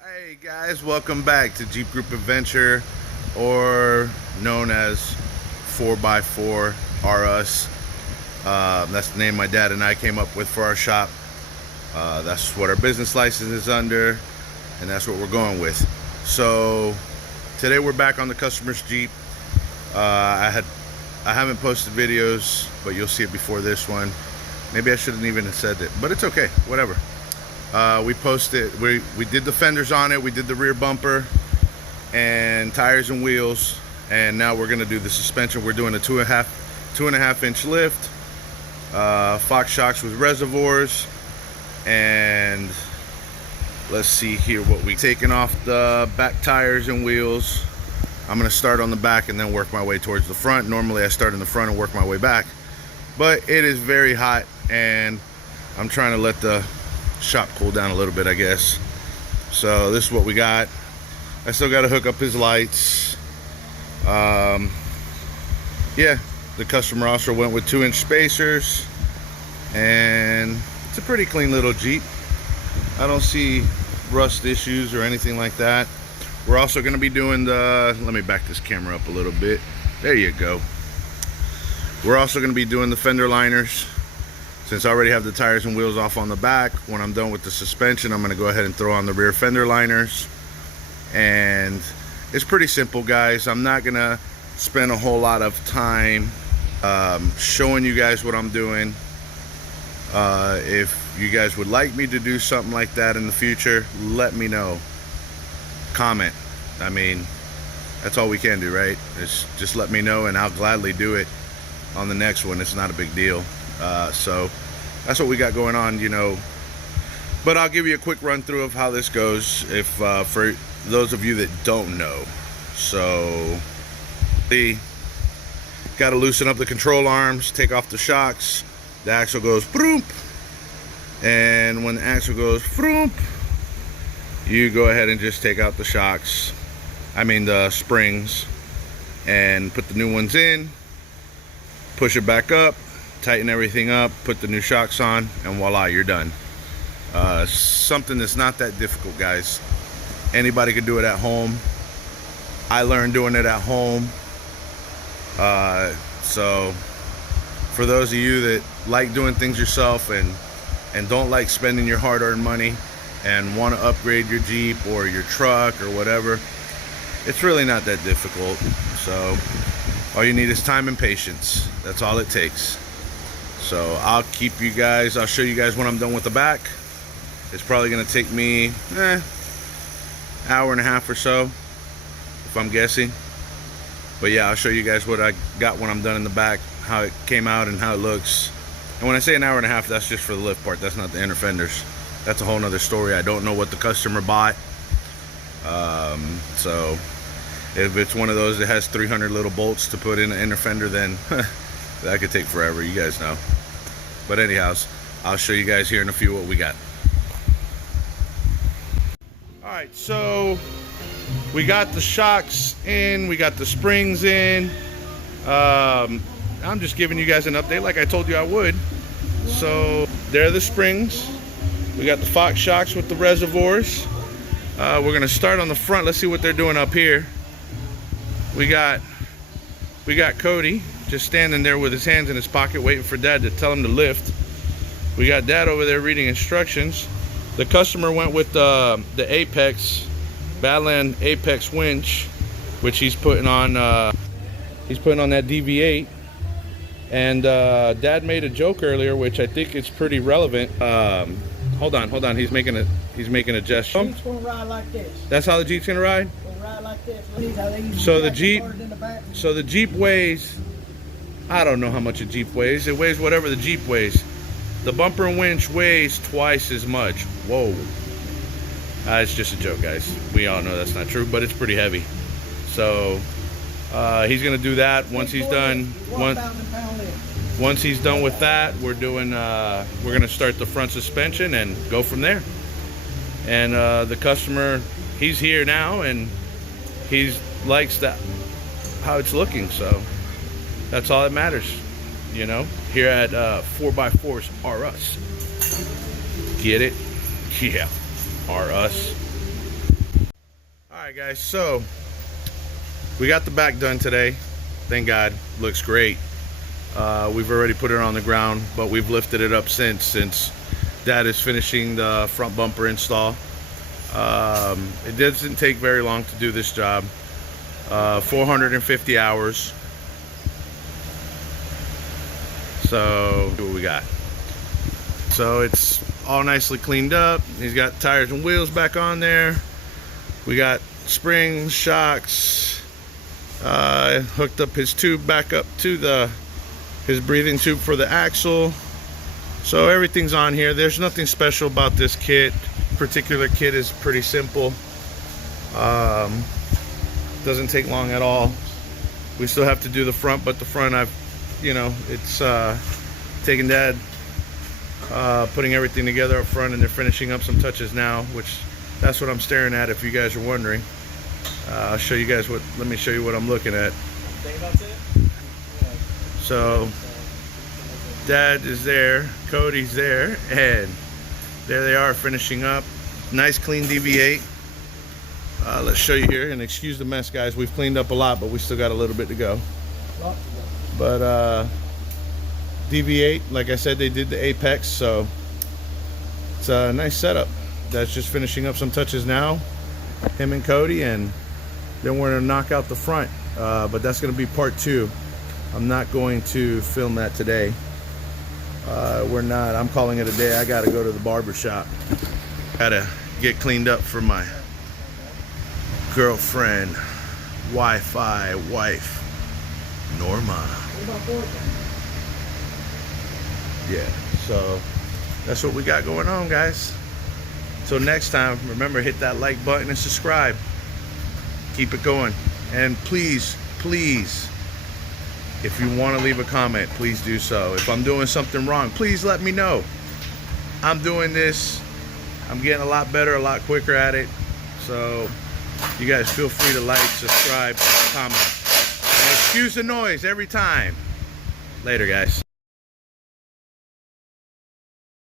Hey guys, welcome back to Jeep Group Adventure, or known as 4x4 R Us. That's the name my dad and I came up with for our shop. That's what our business license is under, and that's what we're going with. So today we're back on the customer's Jeep. I haven't posted videos, but you'll see it before this one. Maybe I shouldn't even have said it, but it's okay, whatever. We posted, we did the fenders on it, we did the rear bumper and tires and wheels, and now we're gonna do the suspension. We're doing a two and a half inch lift, Fox shocks with reservoirs, and let's see here what we taking off the back tires and wheels. I'm gonna start on the back and then work my way towards the front. Normally I start in the front and work my way back, but it is very hot and I'm trying to let the shop cool down a little bit, I guess. So this is what we got. I still got to hook up his lights. Yeah, the customer also went with 2-inch spacers, and it's a pretty clean little Jeep. I don't see rust issues or anything like that. We're also going to be doing the, let me back this camera up a little bit. There you go. We're also going to be doing the fender liners. Since I already have the tires and wheels off on the back, when I'm done with the suspension, I'm going to go ahead and throw on the rear fender liners. And it's pretty simple, guys. I'm not going to spend a whole lot of time showing you guys what I'm doing. If you guys would like me to do something like that in the future, let me know. Comment. I mean, that's all we can do, right? It's just let me know and I'll gladly do it on the next one. It's not a big deal. So that's what we got going on, you know. But I'll give you a quick run through of how this goes, if for those of you that don't know. So we got to loosen up the control arms, take off the shocks. The axle goes vroom, and when the axle goes vroom, you go ahead and just take out the shocks, I mean the springs, and put the new ones in, push it back up, tighten everything up, put the new shocks on, and voila, you're done. Something that's not that difficult, guys. Anybody can do it at home. I learned doing it at home. So for those of you that like doing things yourself and don't like spending your hard-earned money and want to upgrade your Jeep or your truck or whatever, it's really not that difficult. So all you need is time and patience. That's all it takes. So I'll show you guys when I'm done with the back. It's probably gonna take me hour and a half or so, if I'm guessing. But yeah, I'll show you guys what I got when I'm done in the back, how it came out and how it looks. And when I say an hour and a half, that's just for the lift part. That's not the inner fenders. That's a whole nother story. I don't know what the customer bought. So if it's one of those that has 300 little bolts to put in an inner fender, then that could take forever, you guys know. But anyhow, I'll show you guys here in a few what we got. All right, so we got the shocks in, we got the springs in. I'm just giving you guys an update like I told you I would. So there are the springs. We got the Fox shocks with the reservoirs. We're gonna start on the front. Let's see what they're doing up here. We got Cody just standing there with his hands in his pocket waiting for Dad to tell him to lift. We got Dad over there reading instructions. The customer went with the Apex, Badland Apex winch, which he's putting on that DV8. And Dad made a joke earlier, which I think is pretty relevant. Hold on, he's making a gesture. Jeep's gonna ride like this. That's how the Jeep's gonna ride? Gonna ride like this. So the Jeep weighs, I don't know how much a Jeep weighs. It weighs whatever the Jeep weighs. The bumper and winch weighs twice as much. Whoa. It's just a joke, guys. We all know that's not true, but it's pretty heavy. So he's gonna do that once he's done. Once he's done with that, we're gonna start the front suspension and go from there. And the customer, he's here now and he likes that how it's looking, so that's all that matters, you know, here at 4x4s R Us. Get it? Yeah, R Us. Alright guys, so we got the back done today. Thank God. Looks great. We've already put it on the ground, but we've lifted it up since Dad is finishing the front bumper install. It doesn't take very long to do this job. 450 hours. So what we got. So it's all nicely cleaned up. He's got tires and wheels back on there. We got springs, shocks. Hooked up his tube back up to his breathing tube for the axle. So everything's on here. There's nothing special about this kit. Particular kit is pretty simple. Doesn't take long at all. We still have to do the front, but the front it's taking Dad putting everything together up front, and they're finishing up some touches now, which that's what I'm staring at if you guys are wondering. I'll show you guys let me show you what I'm looking at. So Dad is there, Cody's there, and there they are finishing up. Nice clean DV8. Let's show you here, and excuse the mess guys, we've cleaned up a lot, but we still got a little bit to go. But DV8, like I said, they did the apex, so it's a nice setup. That's just finishing up some touches now, him and Cody, and then we're gonna knock out the front. But that's gonna be part 2. I'm not going to film that today. I'm calling it a day. I gotta go to the barber shop. Gotta get cleaned up for my girlfriend, Wi-Fi wife, Norma. Yeah, so that's what we got going on, guys. Till next time, remember, hit that like button and subscribe. Keep it going. And please, if you want to leave a comment, please do so. If I'm doing something wrong, please let me know. I'm doing this. I'm getting a lot better, a lot quicker at it. So you guys feel free to like, subscribe, comment. And excuse the noise every time. Later, guys.